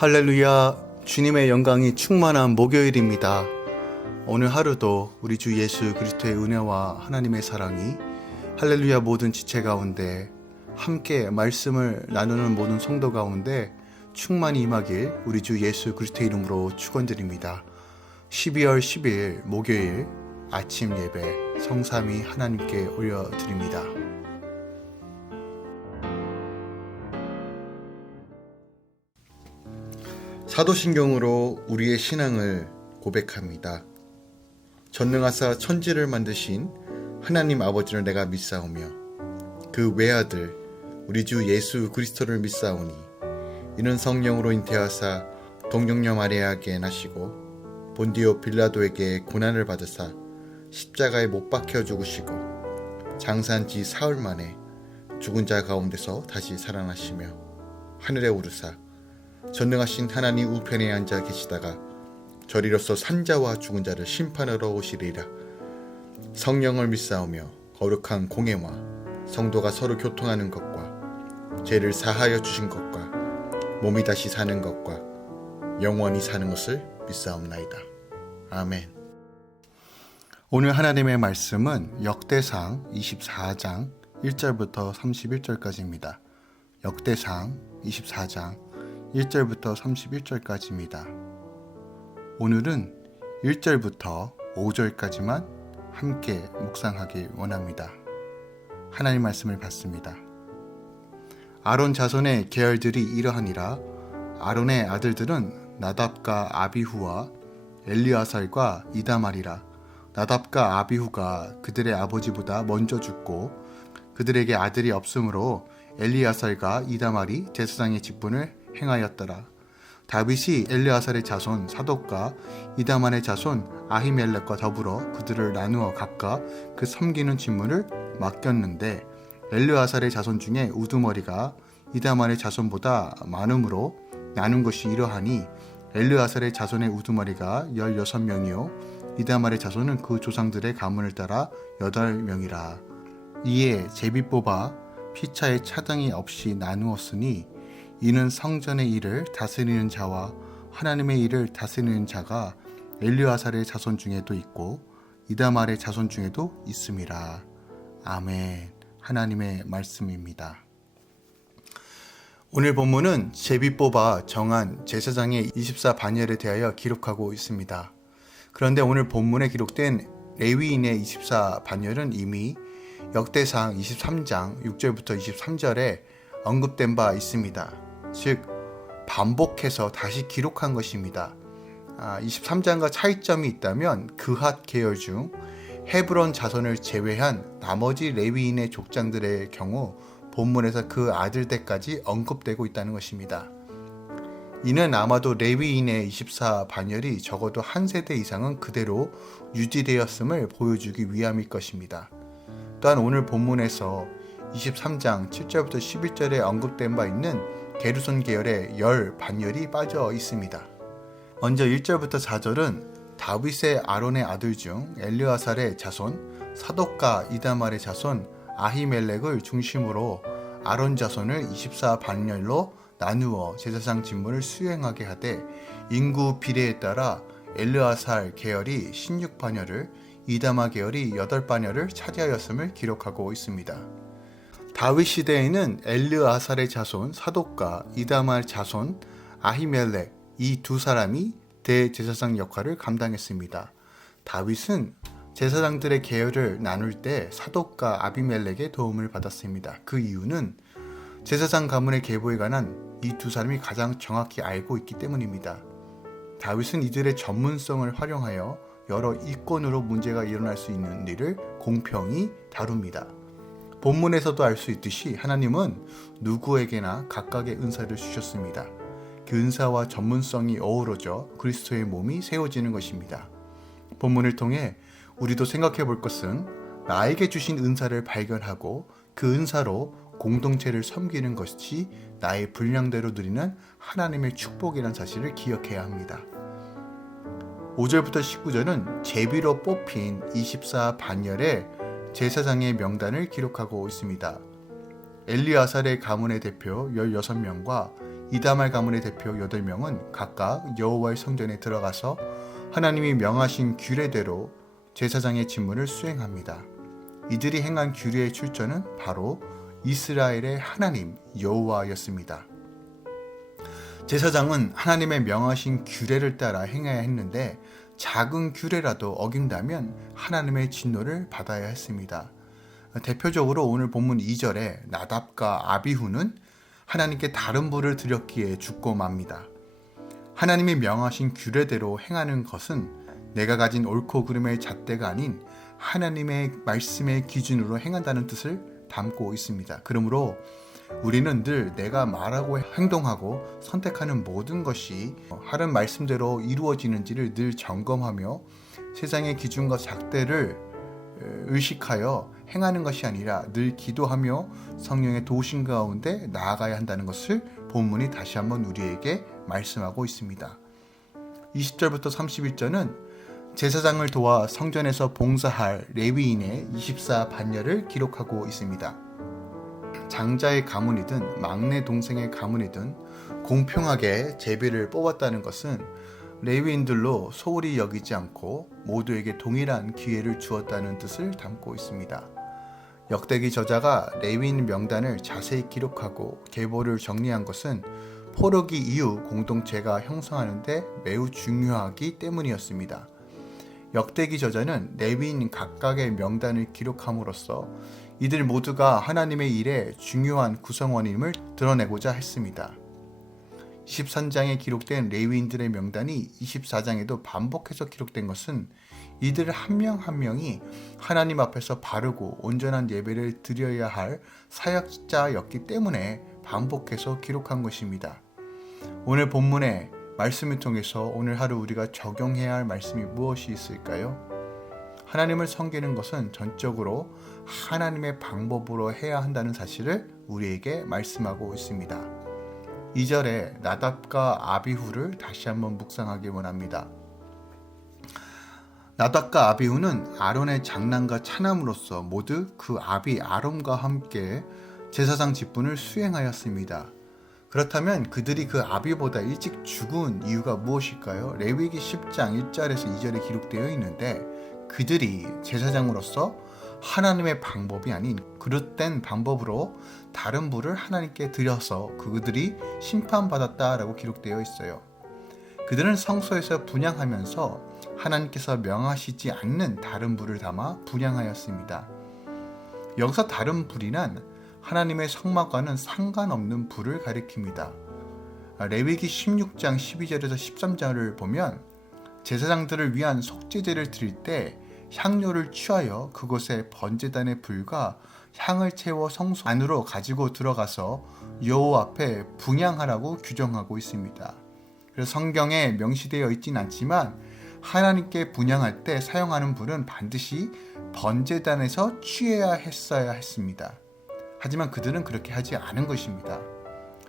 할렐루야, 주님의 영광이 충만한 목요일입니다. 오늘 하루도 우리 주 예수 그리스도의 은혜와 하나님의 사랑이 할렐루야 모든 지체 가운데 함께 말씀을 나누는 모든 성도 가운데 충만히 임하길 우리 주 예수 그리스도의 이름으로 축원드립니다. 12월 10일 목요일 아침 예배 성삼위 하나님께 올려드립니다. 사도신경으로 우리의 신앙을 고백합니다. 전능하사 천지를 만드신 하나님 아버지를 내가 믿사오며 그 외아들 우리 주 예수 그리스도를 믿사오니 이는 성령으로 잉태하사 동정녀 마리아에게 나시고 본디오 빌라도에게 고난을 받으사 십자가에 못 박혀 죽으시고 장사한 지 사흘 만에 죽은 자 가운데서 다시 살아나시며 하늘에 오르사 전능하신 하나님 우편에 앉아 계시다가 저리로서 산자와 죽은 자를 심판하러 오시리라. 성령을 믿사오며 거룩한 공예와 성도가 서로 교통하는 것과 죄를 사하여 주신 것과 몸이 다시 사는 것과 영원히 사는 것을 믿사옵나이다. 아멘. 오늘 하나님의 말씀은 역대상 24장 1절부터 31절까지입니다. 역대상 24장 1절부터 31절까지입니다. 오늘은 1절부터 5절까지만 함께 묵상하길 원합니다. 하나님 말씀을 받습니다. 아론 자손의 계열들이 이러하니라. 아론의 아들들은 나답과 아비후와 엘리아살과 이다말이라. 나답과 아비후가 그들의 아버지보다 먼저 죽고 그들에게 아들이 없으므로 엘리아살과 이다말이 제사장의 직분을 행하였더라. 다윗이 엘르아살의 자손 사독과 이다말의 자손 아히멜렉과 더불어 그들을 나누어 각각 그 섬기는 직무를 맡겼는데 엘르아살의 자손 중에 우두머리가 이다말의 자손보다 많으므로 나눈 것이 이러하니 엘르아살의 자손의 우두머리가 16명이요 이다말의 자손은 그 조상들의 가문을 따라 8명이라. 이에 제비 뽑아 피차에 차등이 없이 나누었으니 이는 성전의 일을 다스리는 자와 하나님의 일을 다스리는 자가 엘르아살의 자손 중에도 있고 이다말의 자손 중에도 있음이라. 아멘. 하나님의 말씀입니다. 오늘 본문은 제비 뽑아 정한 제사장의 24반열에 대하여 기록하고 있습니다. 그런데 오늘 본문에 기록된 레위인의 24반열은 이미 역대상 23장 6절부터 23절에 언급된 바 있습니다. 즉 반복해서 다시 기록한 것입니다. 23장과 차이점이 있다면 그핫 계열 중 헤브론 자손을 제외한 나머지 레위인의 족장들의 경우 본문에서 그 아들들까지 언급되고 있다는 것입니다. 이는 아마도 레위인의 24반열이 적어도 한 세대 이상은 그대로 유지되었음을 보여주기 위함일 것입니다. 또한 오늘 본문에서 23장 7절부터 11절에 언급된 바 있는 게르손 계열의 10반열이 빠져 있습니다. 먼저 1절부터 4절은 다윗의 아론의 아들 중 엘르아살의 자손 사독과 이다말의 자손 아히멜렉을 중심으로 아론 자손을 24반열로 나누어 제사장 직무를 수행하게 하되 인구 비례에 따라 엘르아살 계열이 16반열을 이다말 계열이 8반열을 차지하였음을 기록하고 있습니다. 다윗 시대에는 엘르아살의 자손 사독과 이다말 자손 아히멜렉 이 두 사람이 대제사장 역할을 감당했습니다. 다윗은 제사장들의 계열을 나눌 때 사독과 아비멜렉의 도움을 받았습니다. 그 이유는 제사장 가문의 계보에 관한 이 두 사람이 가장 정확히 알고 있기 때문입니다. 다윗은 이들의 전문성을 활용하여 여러 이권으로 문제가 일어날 수 있는 일을 공평히 다룹니다. 본문에서도 알 수 있듯이 하나님은 누구에게나 각각의 은사를 주셨습니다. 그 은사와 전문성이 어우러져 그리스도의 몸이 세워지는 것입니다. 본문을 통해 우리도 생각해 볼 것은 나에게 주신 은사를 발견하고 그 은사로 공동체를 섬기는 것이 나의 분량대로 누리는 하나님의 축복이라는 사실을 기억해야 합니다. 5절부터 19절은 제비로 뽑힌 24반열의 제사장의 명단을 기록하고 있습니다. 엘리아살의 가문의 대표 16명과 이다말 가문의 대표 8명은 각각 여호와의 성전에 들어가서 하나님이 명하신 규례대로 제사장의 직무를 수행합니다. 이들이 행한 규례의 출처는 바로 이스라엘의 하나님 여호와였습니다. 제사장은 하나님의 명하신 규례를 따라 행해야 했는데 작은 규례라도 어긴다면 하나님의 진노를 받아야 했습니다. 대표적으로 오늘 본문 2절에 나답과 아비후는 하나님께 다른 불을 드렸기에 죽고 맙니다. 하나님이 명하신 규례대로 행하는 것은 내가 가진 옳고 그름의 잣대가 아닌 하나님의 말씀의 기준으로 행한다는 뜻을 담고 있습니다. 그러므로 우리는 늘 내가 말하고 행동하고 선택하는 모든 것이 하는 말씀대로 이루어지는지를 늘 점검하며 세상의 기준과 잣대를 의식하여 행하는 것이 아니라 늘 기도하며 성령의 도우심 가운데 나아가야 한다는 것을 본문이 다시 한번 우리에게 말씀하고 있습니다. 20절부터 31절은 제사장을 도와 성전에서 봉사할 레위인의 24반열을 기록하고 있습니다. 장자의 가문이든 막내 동생의 가문이든 공평하게 제비를 뽑았다는 것은 레위인들로 소홀히 여기지 않고 모두에게 동일한 기회를 주었다는 뜻을 담고 있습니다. 역대기 저자가 레위인 명단을 자세히 기록하고 계보를 정리한 것은 포로기 이후 공동체가 형성하는 데 매우 중요하기 때문이었습니다. 역대기 저자는 레위인 각각의 명단을 기록함으로써 이들 모두가 하나님의 일에 중요한 구성원임을 드러내고자 했습니다. 13장에 기록된 레위인들의 명단이 24장에도 반복해서 기록된 것은 이들 한 명 한 명이 하나님 앞에서 바르고 온전한 예배를 드려야 할 사역자였기 때문에 반복해서 기록한 것입니다. 오늘 본문의 말씀을 통해서 오늘 하루 우리가 적용해야 할 말씀이 무엇이 있을까요? 하나님을 섬기는 것은 전적으로 하나님의 방법으로 해야 한다는 사실을 우리에게 말씀하고 있습니다. 2절에 나답과 아비후를 다시 한번 묵상하기 원합니다. 나답과 아비후는 아론의 장남과 차남으로서 모두 그 아비 아론과 함께 제사장 직분을 수행하였습니다. 그렇다면 그들이 그 아비보다 일찍 죽은 이유가 무엇일까요? 레위기 10장 1절에서 2절에 기록되어 있는데 그들이 제사장으로서 하나님의 방법이 아닌 그릇된 방법으로 다른 불을 하나님께 드려서 그들이 심판받았다라고 기록되어 있어요. 그들은 성소에서 분향하면서 하나님께서 명하시지 않는 다른 불을 담아 분향하였습니다. 여기서 다른 불이란 하나님의 성막과는 상관없는 불을 가리킵니다. 레위기 16장 12절에서 13절을 보면 제사장들을 위한 속죄제를 드릴 때 향료를 취하여 그곳에 번제단의 불과 향을 채워 성소 안으로 가지고 들어가서 여호와 앞에 분향하라고 규정하고 있습니다. 그래서 성경에 명시되어 있진 않지만 하나님께 분향할 때 사용하는 불은 반드시 번제단에서 취해야 했습니다. 하지만 그들은 그렇게 하지 않은 것입니다.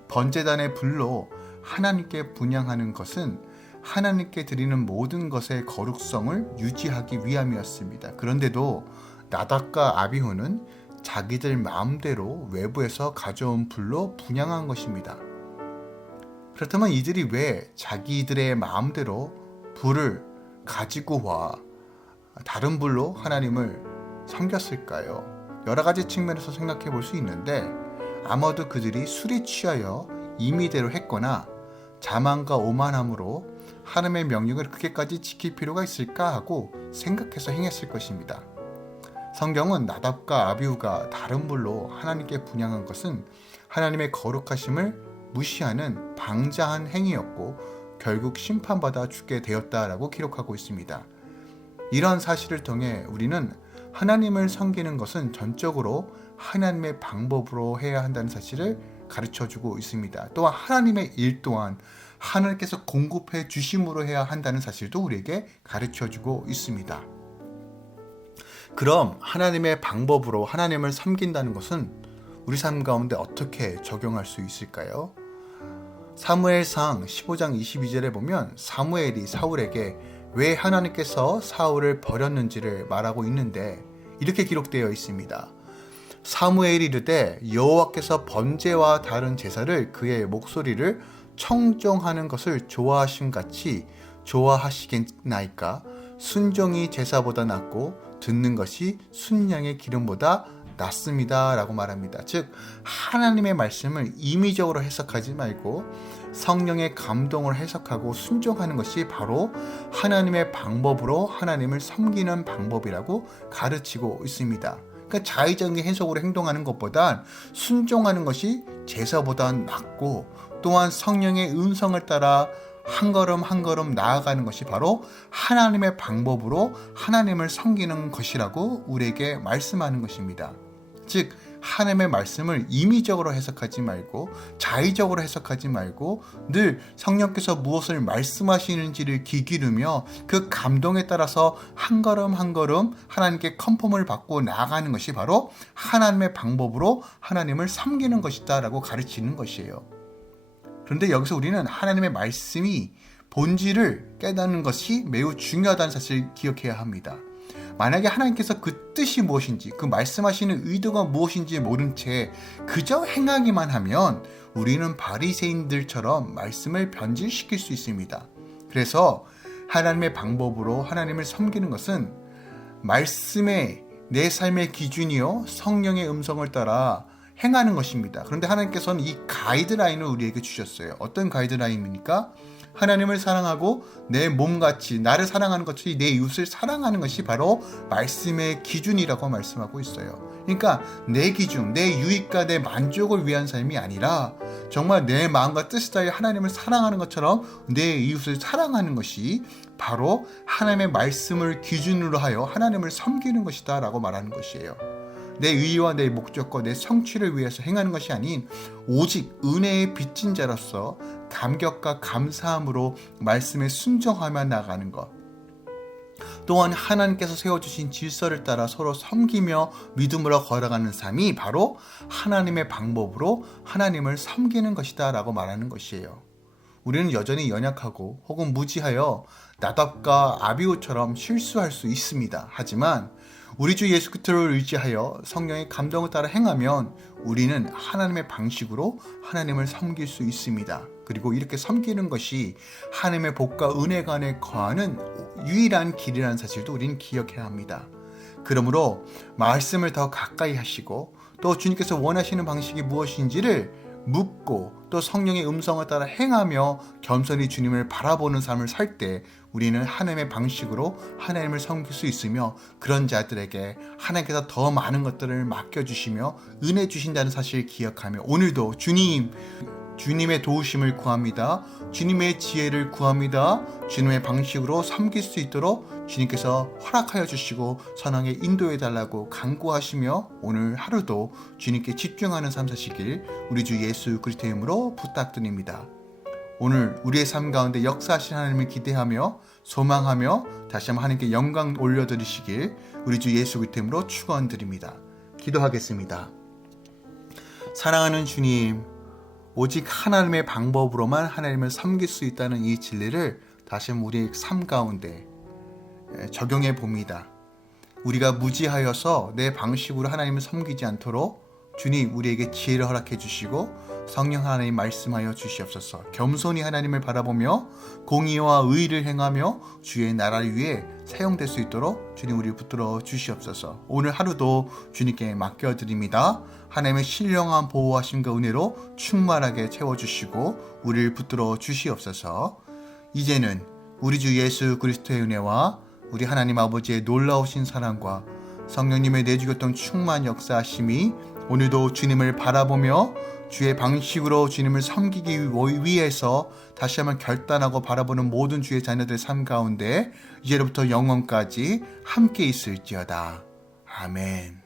번제단의 불로 하나님께 분향하는 것은 하나님께 드리는 모든 것의 거룩성을 유지하기 위함이었습니다. 그런데도 나답과 아비후는 자기들 마음대로 외부에서 가져온 불로 분향한 것입니다. 그렇다면 이들이 왜 자기들의 마음대로 불을 가지고 와 다른 불로 하나님을 섬겼을까요? 여러 가지 측면에서 생각해 볼 수 있는데 아마도 그들이 술에 취하여 임의대로 했거나 자만과 오만함으로 하나님의 명령을 그렇게까지 지킬 필요가 있을까 하고 생각해서 행했을 것입니다. 성경은 나답과 아비후가 다른 불로 하나님께 분향한 것은 하나님의 거룩하심을 무시하는 방자한 행위였고 결국 심판받아 죽게 되었다라고 기록하고 있습니다. 이러한 사실을 통해 우리는 하나님을 섬기는 것은 전적으로 하나님의 방법으로 해야 한다는 사실을 가르쳐주고 있습니다. 또한 하나님의 일 또한 하나님께서 공급해 주심으로 해야 한다는 사실도 우리에게 가르쳐주고 있습니다. 그럼 하나님의 방법으로 하나님을 섬긴다는 것은 우리 삶 가운데 어떻게 적용할 수 있을까요? 사무엘상 15장 22절에 보면 사무엘이 사울에게 왜 하나님께서 사울을 버렸는지를 말하고 있는데 이렇게 기록되어 있습니다. 사무엘이 이르되 여호와께서 번제와 다른 제사를 그의 목소리를 청종하는 것을 좋아하심 같이 좋아하시겠나이까. 순종이 제사보다 낫고 듣는 것이 순양의 기름보다 낫습니다 라고 말합니다. 즉 하나님의 말씀을 임의적으로 해석하지 말고 성령의 감동을 해석하고 순종하는 것이 바로 하나님의 방법으로 하나님을 섬기는 방법이라고 가르치고 있습니다. 그러니까 자의적인 해석으로 행동하는 것보단 순종하는 것이 제사보다 낫고, 또한 성령의 음성을 따라 한 걸음 한 걸음 나아가는 것이 바로 하나님의 방법으로 하나님을 섬기는 것이라고 우리에게 말씀하는 것입니다. 즉 하나님의 말씀을 임의적으로 해석하지 말고 자의적으로 해석하지 말고 늘 성령께서 무엇을 말씀하시는지를 귀 기르며 그 감동에 따라서 한 걸음 한 걸음 하나님께 컨펌을 받고 나아가는 것이 바로 하나님의 방법으로 하나님을 섬기는 것이다 라고 가르치는 것이에요. 그런데 여기서 우리는 하나님의 말씀이 본질을 깨닫는 것이 매우 중요하다는 사실을 기억해야 합니다. 만약에 하나님께서 그 뜻이 무엇인지, 그 말씀하시는 의도가 무엇인지 모른 채 그저 행하기만 하면 우리는 바리새인들처럼 말씀을 변질시킬 수 있습니다. 그래서 하나님의 방법으로 하나님을 섬기는 것은 말씀의 내 삶의 기준이요 성령의 음성을 따라 행하는 것입니다. 그런데 하나님께서는 이 가이드라인을 우리에게 주셨어요. 어떤 가이드라인입니까? 하나님을 사랑하고 내 몸같이 나를 사랑하는 것이 내 이웃을 사랑하는 것이 바로 말씀의 기준이라고 말씀하고 있어요. 그러니까 내 기준, 내 유익과 내 만족을 위한 삶이 아니라 정말 내 마음과 뜻을 다해 하나님을 사랑하는 것처럼 내 이웃을 사랑하는 것이 바로 하나님의 말씀을 기준으로 하여 하나님을 섬기는 것이다 라고 말하는 것이에요. 내 의와 내 목적과 내 성취를 위해서 행하는 것이 아닌 오직 은혜의 빚진 자로서 감격과 감사함으로 말씀에 순종하며 나가는 것, 또한 하나님께서 세워주신 질서를 따라 서로 섬기며 믿음으로 걸어가는 삶이 바로 하나님의 방법으로 하나님을 섬기는 것이다 라고 말하는 것이에요. 우리는 여전히 연약하고 혹은 무지하여 나답과 아비후처럼 실수할 수 있습니다. 하지만 우리 주 예수 그리스도를 의지하여 성령의 감동을 따라 행하면 우리는 하나님의 방식으로 하나님을 섬길 수 있습니다. 그리고 이렇게 섬기는 것이 하나님의 복과 은혜가 안에 거하는 유일한 길이라는 사실도 우리는 기억해야 합니다. 그러므로 말씀을 더 가까이 하시고 또 주님께서 원하시는 방식이 무엇인지를 묻고 또 성령의 음성을 따라 행하며 겸손히 주님을 바라보는 삶을 살 때 우리는 하나님의 방식으로 하나님을 섬길 수 있으며 그런 자들에게 하나님께서 더 많은 것들을 맡겨주시며 은혜 주신다는 사실을 기억하며 오늘도 주님의 도우심을 구합니다. 주님의 지혜를 구합니다. 주님의 방식으로 섬길 수 있도록 주님께서 허락하여 주시고 선하게 인도해 달라고 간구하시며 오늘 하루도 주님께 집중하는 삶 사시길 우리 주 예수 그리스도의 이름으로 부탁드립니다. 오늘 우리의 삶 가운데 역사하신 하나님을 기대하며 소망하며 다시 한번 하나님께 영광 올려드리시길 우리 주 예수 그리스도의 이름으로 축원드립니다. 기도하겠습니다. 사랑하는 주님, 오직 하나님의 방법으로만 하나님을 섬길 수 있다는 이 진리를 다시 한번 우리의 삶 가운데 적용해 봅니다. 우리가 무지하여서 내 방식으로 하나님을 섬기지 않도록 주님 우리에게 지혜를 허락해 주시고 성령 하나님 말씀하여 주시옵소서. 겸손히 하나님을 바라보며 공의와 의를 행하며 주의 나라를 위해 사용될 수 있도록 주님 우리를 붙들어 주시옵소서. 오늘 하루도 주님께 맡겨드립니다. 하나님의 신령한 보호하심과 은혜로 충만하게 채워주시고 우리를 붙들어 주시옵소서. 이제는 우리 주 예수 그리스도의 은혜와 우리 하나님 아버지의 놀라우신 사랑과 성령님의 내주교통 충만 역사하심이 오늘도 주님을 바라보며 주의 방식으로 주님을 섬기기 위해서 다시 한번 결단하고 바라보는 모든 주의 자녀들의 삶 가운데 이제로부터 영원까지 함께 있을지어다. 아멘.